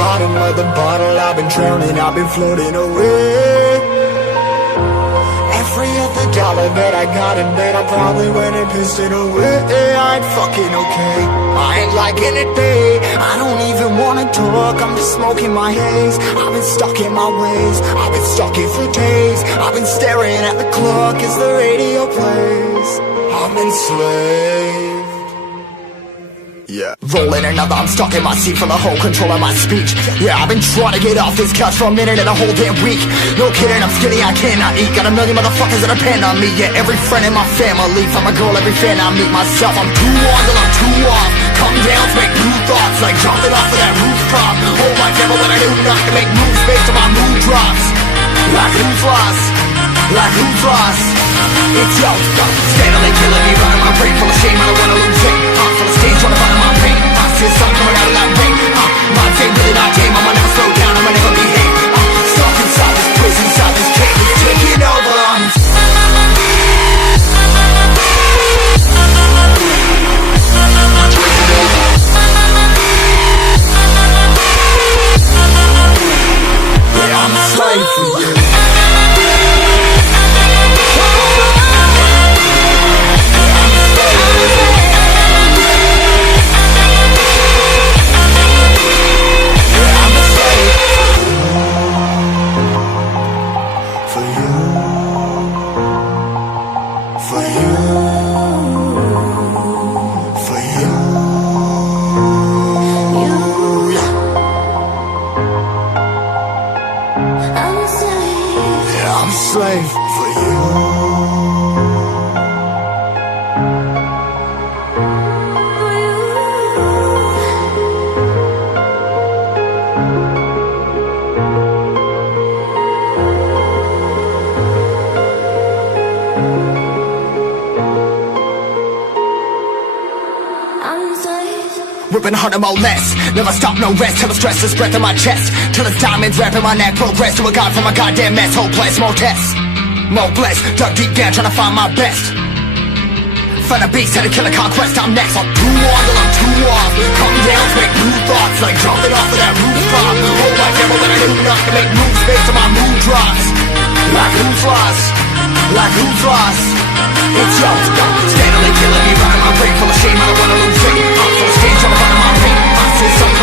bottom of the bottle, I've been drowning, I've been floating away. Every other dollar that I got in bed, I probably went and pissed it away. I ain't fucking okay, I ain't liking it, babe. I don't even wanna talk, I'm just smoking my haze. I've been stuck in my ways, I've been stuck here for days. I've been staring at the clock as the radio plays. I'm enslaved. Yeah. Rolling another, I'm stuck in my seat for the whole control of my speech. Yeah, I've been trying to get off this couch for a minute and a whole damn week. No kidding, I'm skinny, I cannot eat. Got a million motherfuckers that depend on me. Yeah, every friend in my family, from a girl, every fan I meet myself. I'm too on till I'm too off. Come down to make new thoughts, like jumping off of that rooftop. Oh my devil, when I do not to make moves based on my mood drops. Like who's lost? Like who's lost? It's yo, steadily killing me, running my brain full of shame. I don't wanna lose it. Full of stage, trying to find my pain. I see the sun coming out of that rain. My day really not tame. I'ma never slow down, I'ma never behave. Stuck inside this prison, inside this cage, it's taking over. Yeah, I'm a slave for you. I'm a slave for you. Ripping harder, more less. Never stop, no rest. Till the stress is breath in my chest. Till it's diamonds wrapping my neck. Progress to a god from a goddamn mess. Hopeless, more tests, more blessed. Dug deep down trying to find my best. Find a beast, had to kill a conquest. I'm next. I'm too on till I'm too off. Come down to make new thoughts, like jumping off of that rooftop. Oh my devil, when I do not to make moves based on my mood drops. Like who's lost? Like who's lost? It's yo, steadily killing me, running my brain full of shame. I don't wanna lose it. I'm full of stage, trying to find my pain. I see something